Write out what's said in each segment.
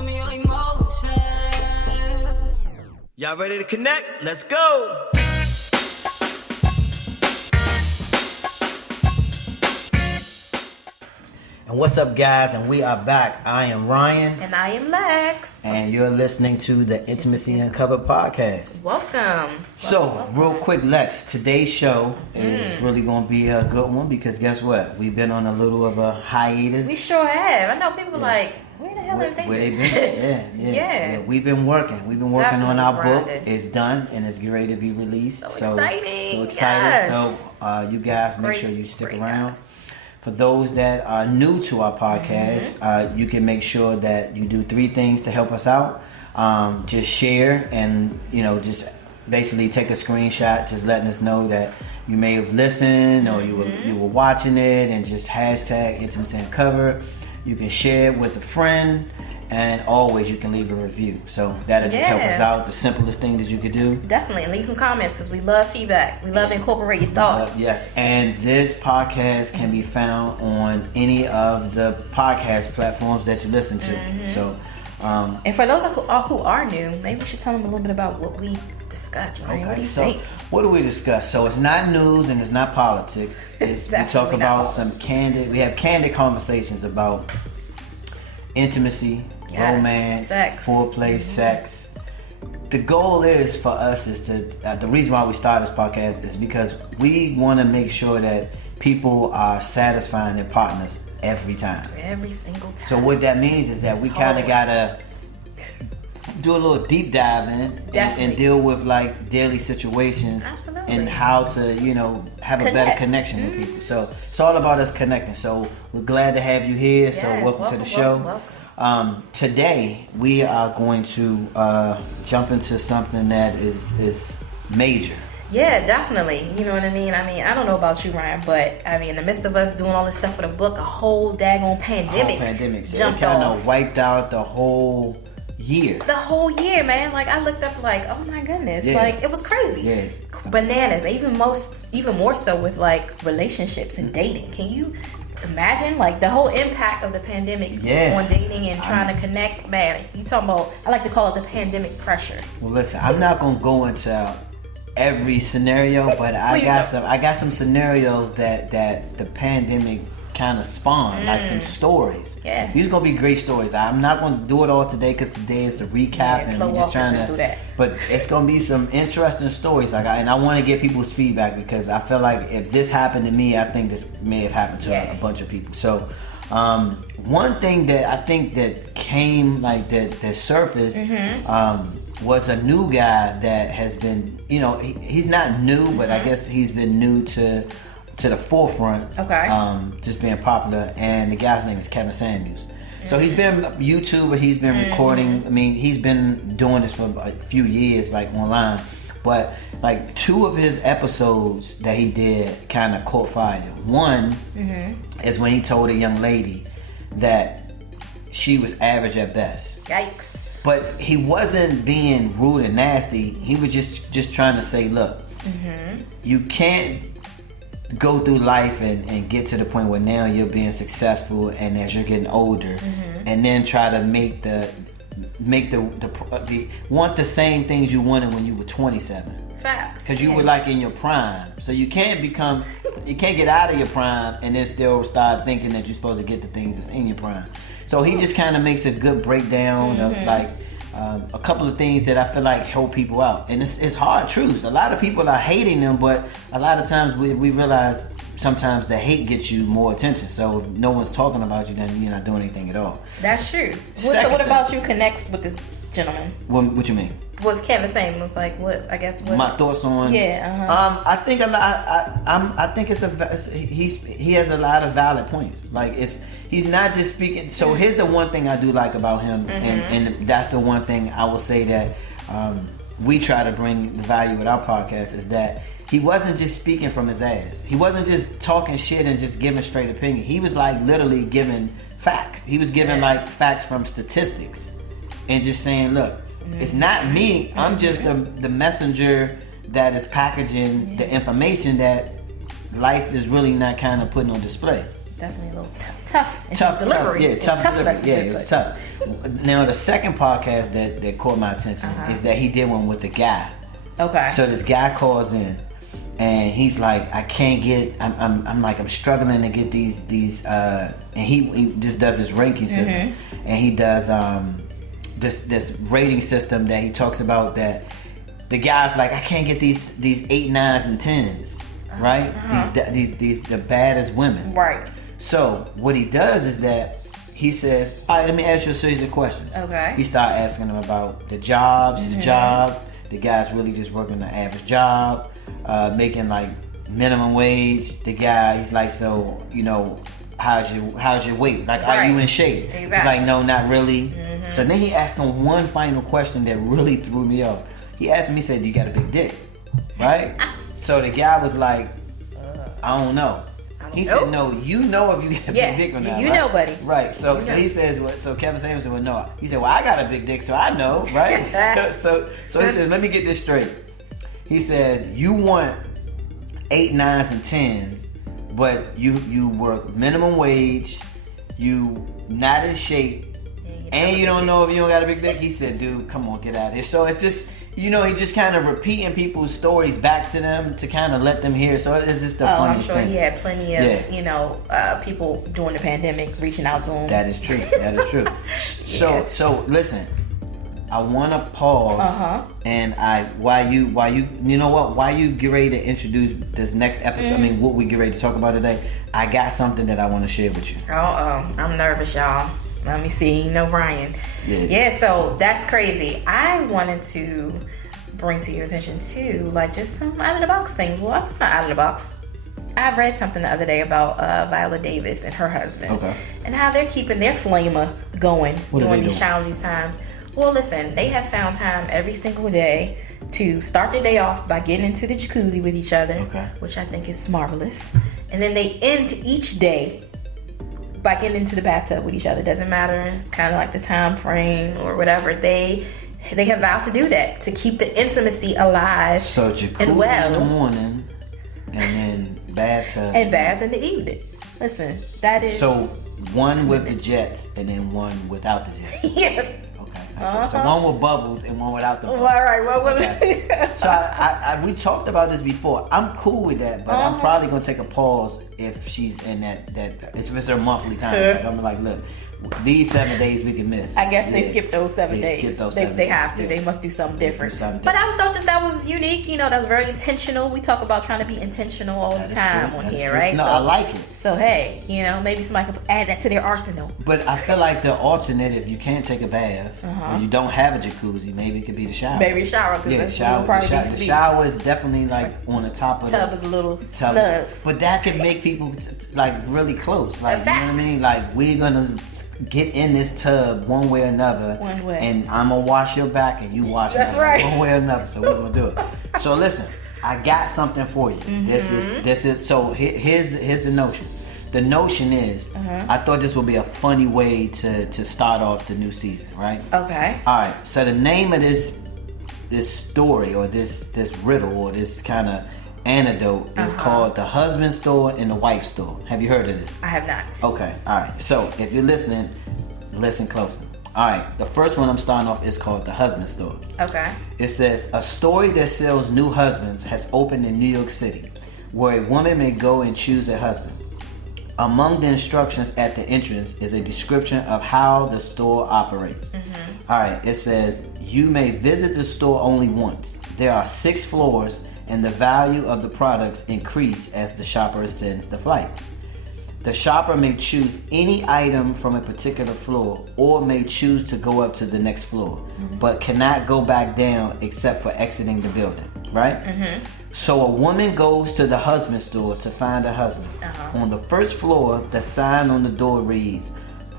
show me your emotion. Y'all ready to connect? Let's go! And what's up, guys? And we are back. I am Ryan. And I am Lex. And you're listening to the Intimacy Uncovered podcast. Welcome. Real quick, Lex, today's show is really going to be a good one because guess what? We've been on a little of a hiatus. We sure have. I know people are like, where the hell have they been? Yeah. We've been working. We've been working Definitely on our grinding. book. It's done and it's getting ready to be released. So exciting. Yes. So you guys make sure you stick around. Guys. For those that are new to our podcast, you can make sure that you do 3 things to help us out. Just share and, just basically take a screenshot, just letting us know that you may have listened or you were watching it, and just hashtag Intimacy Uncovered. You can share it with a friend, and always you can leave a review. So that'll just help us out. The simplest thing that you could do. Definitely. And leave some comments because we love feedback. We love to incorporate your thoughts. Yes. And this podcast can be found on any of the podcast platforms that you listen to. So, and for those who are new, maybe we should tell them a little bit about what we discuss, right? Okay, what do you think? What do we discuss? So it's not news and it's not politics. We talk about we have candid conversations about intimacy, romance, sex. foreplay, sex. The goal is for us is to, the reason why we started this podcast is because we want to make sure that people are satisfying their partners every time. Every single time. So what that means is that we kind of got to do a little deep dive in and deal with like daily situations. Absolutely. And how to, have a better connection with people. So it's all about us connecting. So we're glad to have you here. Yes, so welcome to the show. Welcome. Today we are going to jump into something that is major. Yeah, definitely. You know what I mean? I don't know about you, Ryan, but in the midst of us doing all this stuff for the book, a whole daggone pandemic So jumped it kind off. of wiped out the whole year. The whole year, man. Like, I looked up like, oh my goodness. Yeah. Like, it was crazy. Yeah. Bananas. Even more so with like relationships and dating. Can you imagine like the whole impact of the pandemic on dating and trying to connect? Man, you talking about, I like to call it the pandemic pressure. Well, listen, I'm not going to go into every scenario, but I got some scenarios that the pandemic kind of spawned, like some stories. Yeah, these gonna be great stories. I'm not gonna do it all today because today is the recap, and we're just trying to. That. But it's gonna be some interesting stories. I want to get people's feedback because I feel like if this happened to me, I think this may have happened to a bunch of people. So, one thing that I think that came that surfaced. Was a new guy that has been, he's not new, but I guess he's been new to the forefront. Okay. Just being popular, and the guy's name is Kevin Samuels. So he's been a YouTuber. He's been recording. He's been doing this for a few years, like online. But like 2 of his episodes that he did kind of caught fire. One is when he told a young lady that she was average at best. Yikes. But he wasn't being rude and nasty. He was just trying to say, look, you can't go through life and get to the point where now you're being successful, and as you're getting older, and then try to make the want the same things you wanted when you were 27. Facts. Because you were like in your prime, so you can't get out of your prime and then still start thinking that you're supposed to get the things that's in your prime. So he just kind of makes a good breakdown of like a couple of things that I feel like help people out. And it's hard truths. A lot of people are hating them, but a lot of times we realize sometimes the hate gets you more attention. So if no one's talking about you, then you're not doing anything at all. That's true. So what about you connects with this gentleman? What you mean? With Kevin Samuels, like what? I guess what? My thoughts on? Yeah. I think a lot. I think he has a lot of valid points. Like he's not just speaking. So here's the one thing I do like about him, and that's the one thing I will say that we try to bring the value with our podcast is that he wasn't just speaking from his ass. He wasn't just talking shit and just giving straight opinion. He was like literally giving facts. He was giving like facts from statistics and just saying, look, it's not me. I'm just the messenger that is packaging the information that life is really not kind of putting on display. definitely a little tough in his delivery. Tough delivery. Yeah, it was tough. Now, the second podcast that caught my attention is that he did one with a guy. Okay. So this guy calls in, and he's like, I can't get. I'm struggling to get these. And he just does this ranking system, and he does this rating system that he talks about that the guy's like, I can't get these 8, 9s, and 10s, right? These the baddest women, right? So what he does is that he says, all right, let me ask you a series of questions. Okay. He started asking him about the jobs, his job. The guy's really just working an average job, making like minimum wage. The guy, he's like, so, you know, how's your weight? Like, are you in shape? Exactly. He's like, no, not really. So then he asked him one final question that really threw me off. He asked me, he said, do you got a big dick? Right? So the guy was like, I don't know. He said, no, you know if you got a big dick or not. You know, buddy. Right. So he says, so Kevin Samuels said, well, no. He said, well, I got a big dick, so I know, right? so he says, let me get this straight. He says, you want 8, 9s, and 10s, but you work minimum wage, you not in shape, and you don't know if you don't got a big dick. He said, dude, come on, get out of here. So it's just, you know, he just kind of repeating people's stories back to them to kind of let them hear. So it's just a funny I'm sure thing. he had plenty of, you know, people during the pandemic reaching out to him. That is true. So listen, I want to pause and while you get ready to introduce this next episode. I mean, what we get ready to talk about today. I got something that I want to share with you. I'm nervous, y'all. Let me see. You know, Ryan. Yeah, so that's crazy. I wanted to bring to your attention too, like just some out of the box things. Well, it's not out of the box. I read something the other day about Viola Davis and her husband, and how they're keeping their flamer going during these challenging times. Well, listen, they have found time every single day to start the day off by getting into the jacuzzi with each other, which I think is marvelous, and then they end each day by getting into the bathtub with each other. Doesn't matter kind of like the time frame or whatever. They have vowed to do that to keep the intimacy alive. So jacuzzi in the morning and then bathtub and bath in the evening. Listen, that is so one with the jets and then one without the jets. Yes. So one with bubbles and one without the bubbles. All right. So I we talked about this before. I'm cool with that, but I'm probably gonna take a pause if she's in that if it's her monthly time. Like, I'm like, look, these 7 days we can miss. I guess they skipped those 7 days. They have to. Yeah. They must do something different. But I thought that was unique. You know, that's very intentional. We talk about trying to be intentional all the time on here, right? No, I like it. So hey, you know, maybe somebody could add that to their arsenal. But I feel like the alternate, if you can't take a bath or you don't have a jacuzzi, maybe it could be the shower. Maybe shower. Yeah, shower. The shower is definitely like on the top of the tub is a little snug. But that could make people like really close. Like, you know what I mean? Like, we're gonna get in this tub one way or another. One way. And I'm gonna wash your back and you wash That's mine right. one way or another. So we're gonna do it. So listen, I got something for you. This is so here's the notion. The notion is, I thought this would be a funny way to start off the new season, right? Okay. All right. So the name of this story or this riddle or this kind of anecdote is called The Husband Store and the Wife Store. Have you heard of this? I have not. Okay. All right. So if you're listening, listen closely. All right. The first one I'm starting off is called The Husband Store. Okay. It says, a store that sells new husbands has opened in New York City, where a woman may go and choose a husband. Among the instructions at the entrance is a description of how the store operates. All right, it says, you may visit the store only once. There are 6 floors, and the value of the products increase as the shopper ascends the flights. The shopper may choose any item from a particular floor or may choose to go up to the next floor, but cannot go back down except for exiting the building, right? So a woman goes to the husband store to find a husband. On the first floor, the sign on the door reads,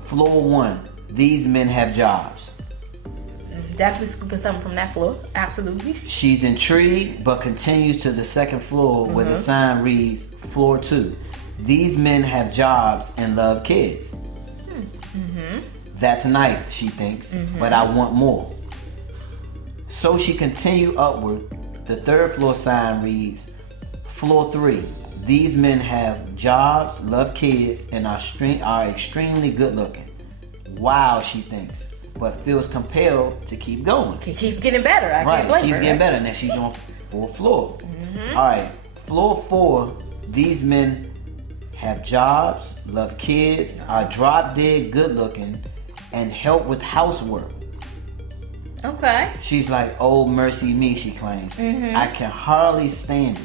Floor 1, these men have jobs. Definitely scooping something from that floor. Absolutely. She's intrigued, but continues to the second floor where the sign reads, Floor 2, these men have jobs and love kids. That's nice, she thinks, but I want more. So she continued upward. The third floor sign reads, Floor 3, these men have jobs, love kids, and are extremely good looking. Wow, she thinks, but feels compelled to keep going. It keeps getting better. I can't blame her. Keeps getting better. Now she's on fourth floor. Mm-hmm. All right, floor 4. These men have jobs, love kids, are drop dead good looking, and help with housework. Okay. She's like, oh, mercy me, she claims. Mm-hmm. I can hardly stand it.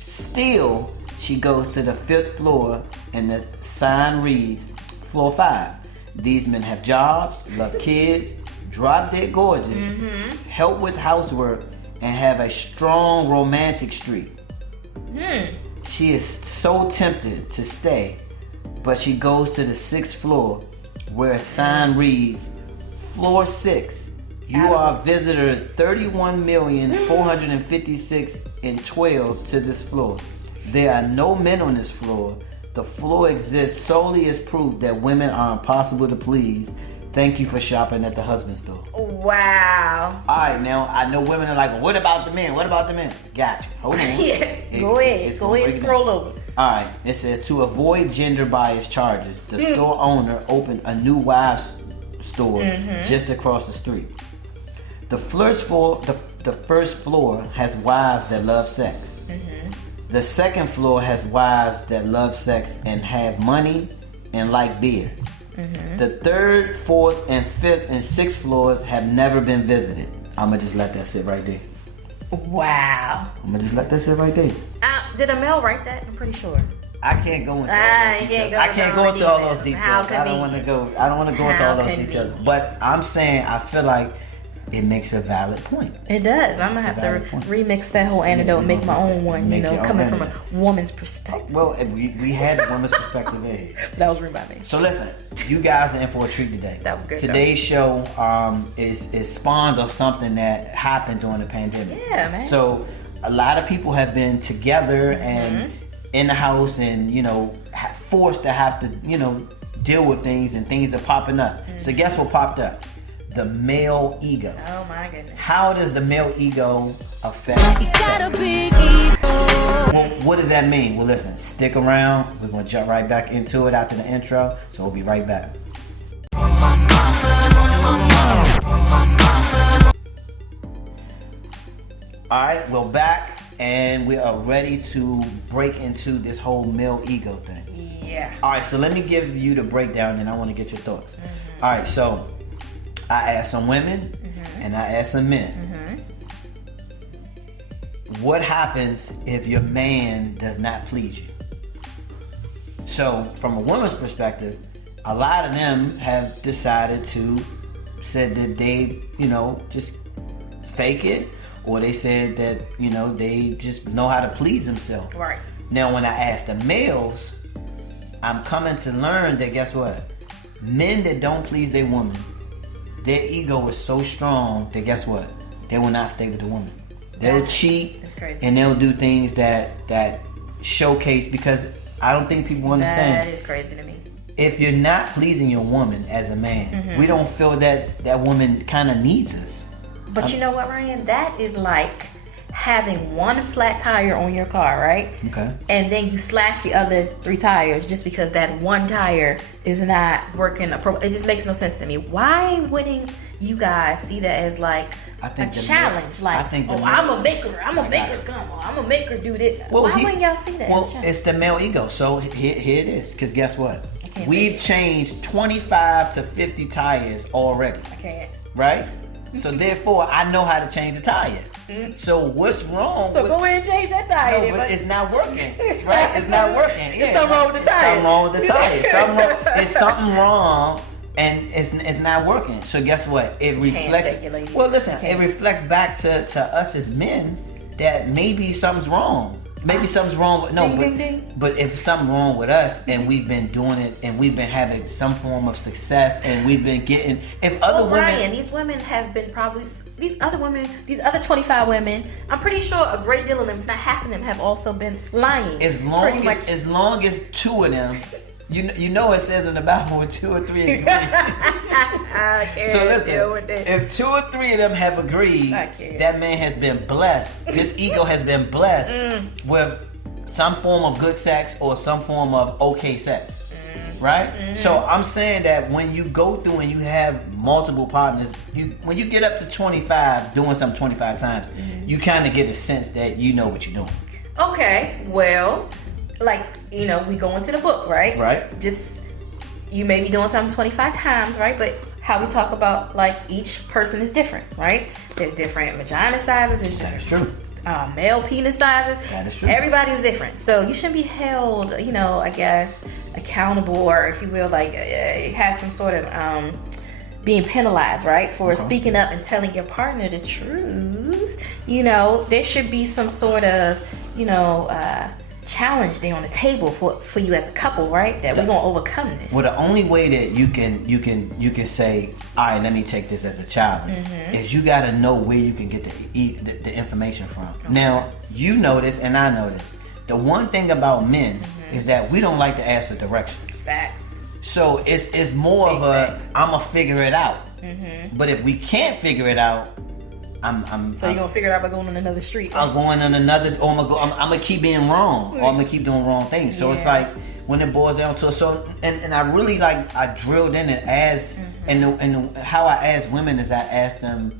Still, she goes to the 5th floor, and the sign reads, floor 5. These men have jobs, love kids, drop dead gorgeous, mm-hmm. help with housework, and have a strong romantic streak. She is so tempted to stay, but she goes to the 6th floor, where a sign reads, floor 6. You are visitor 31,456,012 to this floor. There are no men on this floor. The floor exists solely as proof that women are impossible to please. Thank you for shopping at the husband store. Wow. All right, now I know women are like, well, what about the men? What about the men? Gotcha. Hold on. Yeah. Go ahead and scroll over. All right. It says, to avoid gender bias charges, the store owner opened a new wives store just across the street. The first floor has wives that love sex. The 2nd floor has wives that love sex and have money and like beer. The 3rd, 4th, and 5th and 6th floors have never been visited. I'ma just let that sit right there. Wow. I'ma just let that sit right there. Did a male write that? I'm pretty sure. I can't go into all those details. I can't go into all those details. I don't want to go into all those details. But I'm saying I feel like it makes a valid point. It does. I'm going to have to remix that whole anecdote and make my own one, coming from a woman's perspective. Well, we had a woman's perspective in here. That was rude by me. So listen, you guys are in for a treat today. That was good. Today's show is spawned of something that happened during the pandemic. Yeah, man. So a lot of people have been together and in the house and, forced to have to, deal with things, and things are popping up. So guess what popped up? The male ego. Oh my goodness. How does the male ego affect sex? Got a big ego. Well, what does that mean? Well, listen, stick around. We're going to jump right back into it after the intro. So we'll be right back. All right, we're back, and we are ready to break into this whole male ego thing. Yeah. All right, so let me give you the breakdown, and I want to get your thoughts. All right, so I asked some women and I asked some men. What happens if your man does not please you? So, from a woman's perspective, a lot of them have decided said that they, just fake it, or they said that, they just know how to please themselves. Right. Now, when I asked the males, I'm coming to learn that, guess what? Men that don't please their woman, their ego is so strong that, guess what? They will not stay with the woman. They'll cheat. That's crazy. And they'll do things that showcase, because I don't think people understand. That is crazy to me. If you're not pleasing your woman as a man, we don't feel that woman kind of needs us. But you know what, Ryan? That is like having one flat tire on your car, right? Okay. And then you slash the other 3 tires just because that one tire is not working appropriately. It just makes no sense to me. Why wouldn't you guys see that as like a challenge? I'm a maker. I'm a maker. Come on, I'm a maker. Do this. Why wouldn't y'all see that? Well, it's the male ego. So here it is. Because guess what? We've changed 25 to 50 tires already. I can't. Right? So therefore, I know how to change a tire. So what's wrong? So go ahead and change that tire. No, but it's not working. Right? It's not working. There's something wrong with the tire. Something wrong with the tire. It's something wrong, and it's not working. So guess what? It reflects. Well, listen. It reflects back to us as men that maybe something's wrong. Maybe something's wrong with but if something wrong with us and we've been doing it and we've been having some form of success and we've been getting Brian, these women have been probably these other 25 women, I'm pretty sure a great deal of them, if not half of them, have also been lying. As long as 2 of them, you know it says in the Bible when 2 or 3 agree. So listen, if 2 or 3 of them have agreed, that man has been blessed. His ego has been blessed with some form of good sex or some form of okay sex. Right? Mm-hmm. So I'm saying that when you go through and you have multiple partners, when you get up to 25, doing something 25 times, you kind of get a sense that you know what you're doing. Okay, well, like, we go into the book, right? Right. Just, you may be doing something 25 times, right? But how we talk about, like, each person is different, right? There's different vagina sizes. That is true. Male penis sizes. That is true. Everybody's different. So you shouldn't be held, I guess, accountable, or if you will, like, have some sort of being penalized, right? For speaking up and telling your partner the truth. There should be some sort of, challenge there on the table for you as a couple, right? That we're gonna overcome this. Well, the only way that you can say, all right, let me take this as a challenge, is you got to know where you can get the information from. Okay. Now, you know this and I know this. The one thing about men is that we don't like to ask for directions. Facts. So it's more of a, I'm gonna figure it out. But if we can't figure it out, So you're gonna figure it out by going on another street? I'm going on another, or I'm gonna keep being wrong, or I'm gonna keep doing wrong things. So it's like when it boils down to it. So and I really I drilled in and asked, and how I ask women is I asked them,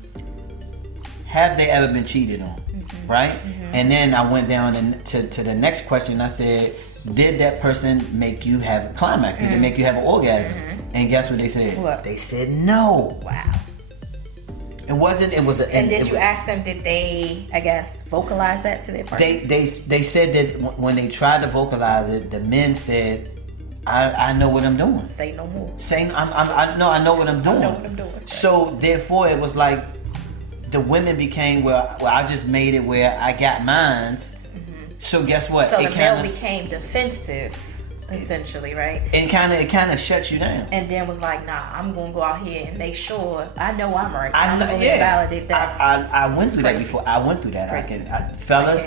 have they ever been cheated on, right? And then I went down to the next question. I said, did that person make you have a climax? Did they make you have an orgasm? And guess what they said? What? They said no. Wow. It wasn't. It was. And did you ask them? Did they, I guess, vocalize that to their partner? They said that when they tried to vocalize it, the men said, "I know what I'm doing." Say no more. I know what I'm doing. I know what I'm doing. So therefore, it was like the women became I just made it where I got mines. So guess what? So the male became defensive. Essentially, right? And it kind of shuts you down. And then was like, nah, I'm gonna go out here and make sure I know I'm right. I'm gonna validate that. I went through that before. I went through that. Fellas,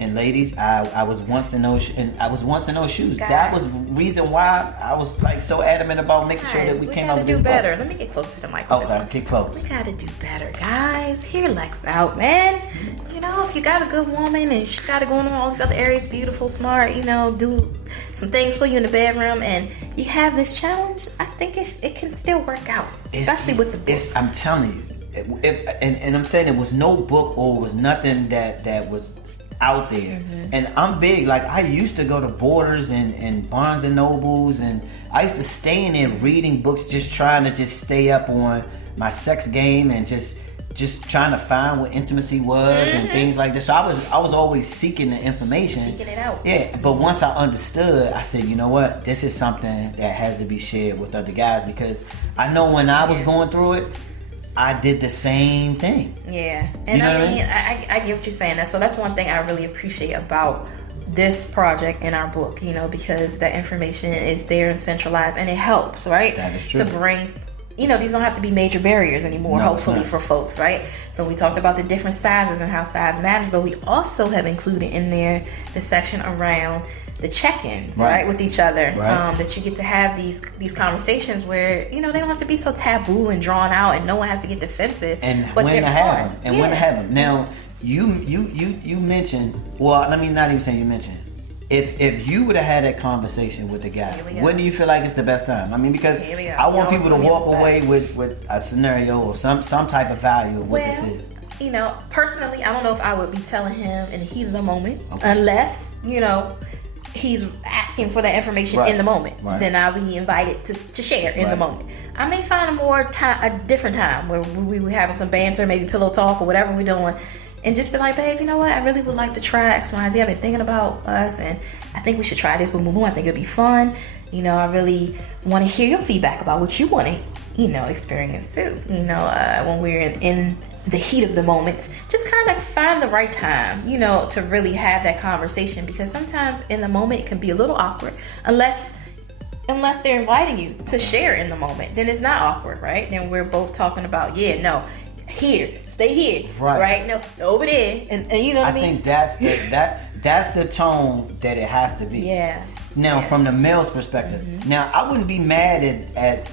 and ladies, I was once in those shoes. Guys, that was the reason why I was like so adamant about making sure that we came up with this. We gotta do better. Let me get close to the mic. Okay, get close. We gotta do better, guys. Hear Lex out, man. If you got a good woman and she got it going on all these other areas, beautiful, smart, do some things for you in the bedroom, and you have this challenge, I think it can still work out, especially with the book. I'm telling you, and I'm saying it was no book or it was nothing that was out there. And I'm big, like I used to go to Borders and Barnes and Nobles, and I used to stay in there reading books, just trying to just stay up on my sex game and just trying to find what intimacy was and things like this. So I was always seeking the information. Seeking it out. Yeah, but once I understood, I said, you know what? This is something that has to be shared with other guys, because I know when I was going through it, I did the same thing. Yeah. And I get what you're saying. So that's one thing I really appreciate about this project and our book, because that information is there and centralized, and it helps, right? That is true. To bring... these don't have to be major barriers anymore, hopefully, for folks, right? So we talked about the different sizes and how size matters, but we also have included in there the section around the check-ins, right, with each other. Right. That you get to have these conversations where, they don't have to be so taboo and drawn out, and no one has to get defensive. But when to have them. And when to have them. Now, you mentioned, well, let me not even say you mentioned. If you would have had that conversation with the guy, when do you feel like it's the best time? I mean, because I want people to walk away with a scenario or some type of value of what this is. Personally, I don't know if I would be telling him in the heat of the moment, unless, he's asking for that information in the moment. Right. Then I'll be invited to share in the moment. I may find a different time where we were having some banter, maybe pillow talk or whatever we're doing. And just be like, babe, you know what? I really would like to try X, Y, Z. I've been thinking about us, and I think we should try this. Boom, boom, boom. I think it'd be fun. I really want to hear your feedback about what you want to, experience too. When we're in the heat of the moment, just kind of find the right time, to really have that conversation. Because sometimes in the moment it can be a little awkward, unless they're inviting you to share in the moment. Then it's not awkward, right? Then we're both talking about, here, stay here, right? No, over there, and you know what I mean. I think that's the tone that it has to be. Yeah. Now, from the male's perspective, now I wouldn't be mad at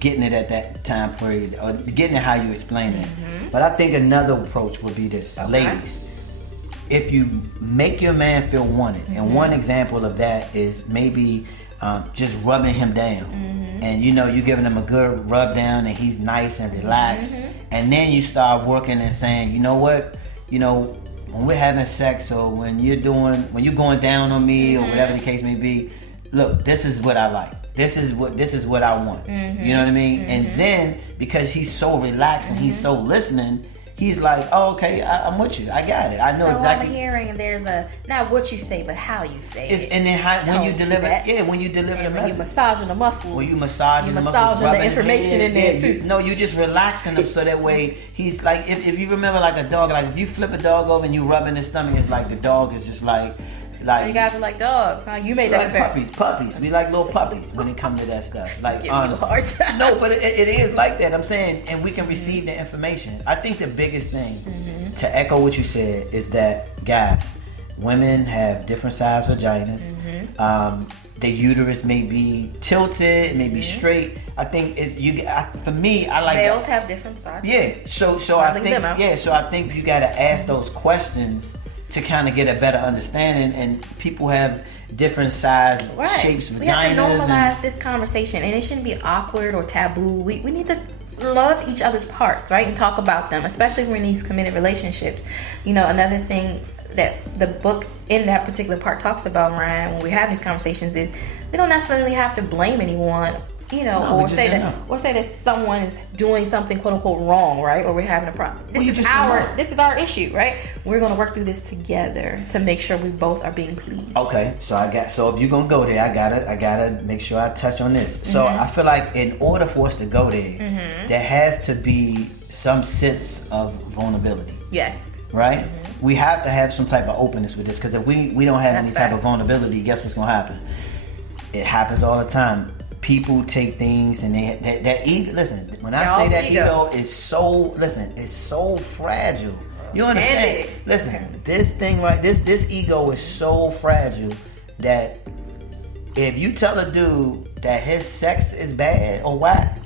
getting it at that time period or getting it how you explain it, but I think another approach would be this, ladies. if you make your man feel wanted, and one example of that is maybe just rubbing him down, and you giving him a good rub down, and he's nice and relaxed, and then you start working and saying, you know what, when we're having sex, or when you're going down on me, or whatever the case may be, look, this is what I like. This is what I want. You know what I mean? And then because he's so relaxed and he's so listening, he's like, oh, okay, I'm with you. I got it. I know exactly. So I'm hearing there's not what you say, but how you say it. And then when you deliver the message. You massaging the muscles. When you massaging the muscles. The information in there too. You just relaxing him so that way he's like, if you remember like a dog, like if you flip a dog over and you rubbing his stomach, it's like the dog is just like you guys are like dogs, huh? You made that like puppies. We like little puppies when it comes to that stuff. Like, honestly. No, but it is like that. I'm saying, and we can receive the information. I think the biggest thing, to echo what you said, is that, guys, women have different size vaginas. The uterus may be tilted, may be straight. I think for me, I like males have different sizes. Yeah, so I think you got to ask those questions to kind of get a better understanding, and people have different size, shapes, vaginas. We have to normalize this conversation, and it shouldn't be awkward or taboo. We need to love each other's parts, right, and talk about them, especially if we're in these committed relationships. Another thing that the book in that particular part talks about, Ryan, when we have these conversations, is we don't necessarily have to blame anyone. Or say that someone is doing something quote unquote wrong, right? Or we're having a problem. This is our issue, right? We're gonna work through this together to make sure we both are being pleased. Okay, so if you're gonna go there, I gotta make sure I touch on this. So I feel like in order for us to go there, there has to be some sense of vulnerability. Yes. Right? We have to have some type of openness with this, because if we don't have any type of vulnerability, guess what's gonna happen? It happens all the time. People take things and that ego. Listen, when I say that ego is it's so fragile. You understand? Listen, this thing this ego is so fragile that if you tell a dude that his sex is bad or whack,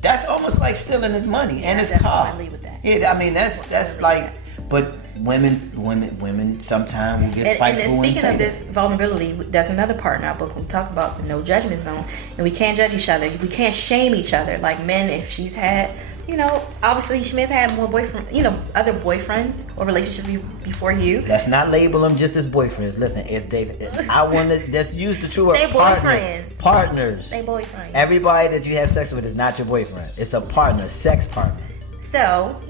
that's almost like stealing his money and his car. With that. Yeah, I mean that's like, but women sometimes will get spiteful. And speaking of this vulnerability, there's another part in our book when we talk about the no judgment zone, and we can't judge each other. We can't shame each other. Like men, if she's had, obviously she may have had more other boyfriends or relationships before you. Let's not label them just as boyfriends. Listen, I want to just use the true word. They boyfriends. Partners. They boyfriends. Everybody that you have sex with is not your boyfriend. It's a partner, sex partner. So,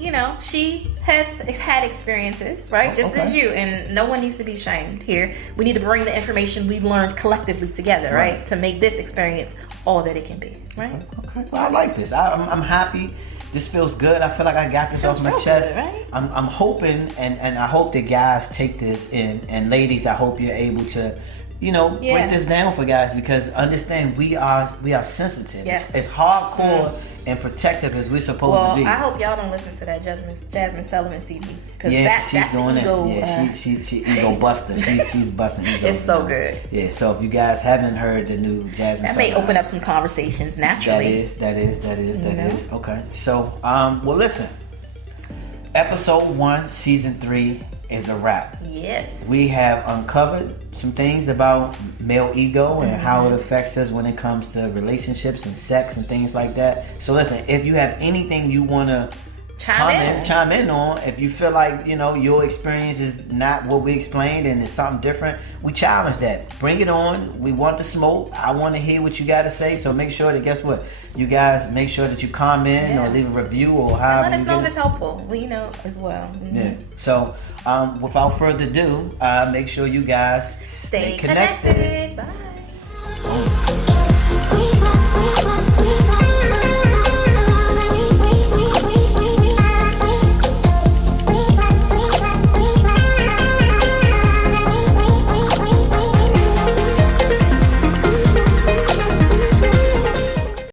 she has had experiences, right? Just as you. And no one needs to be shamed here. We need to bring the information we've learned collectively together, right? To make this experience all that it can be, right? Okay. Well, I like this. I'm happy. This feels good. I feel like I got this off my chest. Good, right? I'm hoping, and I hope that guys take this in. And ladies, I hope you're able to break this down for guys, because understand we are sensitive. Yeah. It's hardcore and protective as we're supposed to be. I hope y'all don't listen to that Jasmine Sullivan CD, because she's doing ego. Yeah, she ego buster. She's busting ego. It's so good. Yeah. So if you guys haven't heard the new Jasmine, that may open up some conversations naturally. That is. Okay. So listen. Episode 1, season 3 is a wrap. Yes. We have uncovered some things about male ego and how it affects us when it comes to relationships and sex and things like that. So listen, if you have anything you want to chime in on, if you feel like your experience is not what we explained and it's something different, we challenge that. Bring it on. We want the smoke. I want to hear what you got to say. So make sure that, guess what, you guys make sure that you comment or leave a review or however. Let us know if it's helpful. We as well. Yeah. So without further ado, make sure you guys stay connected. Bye.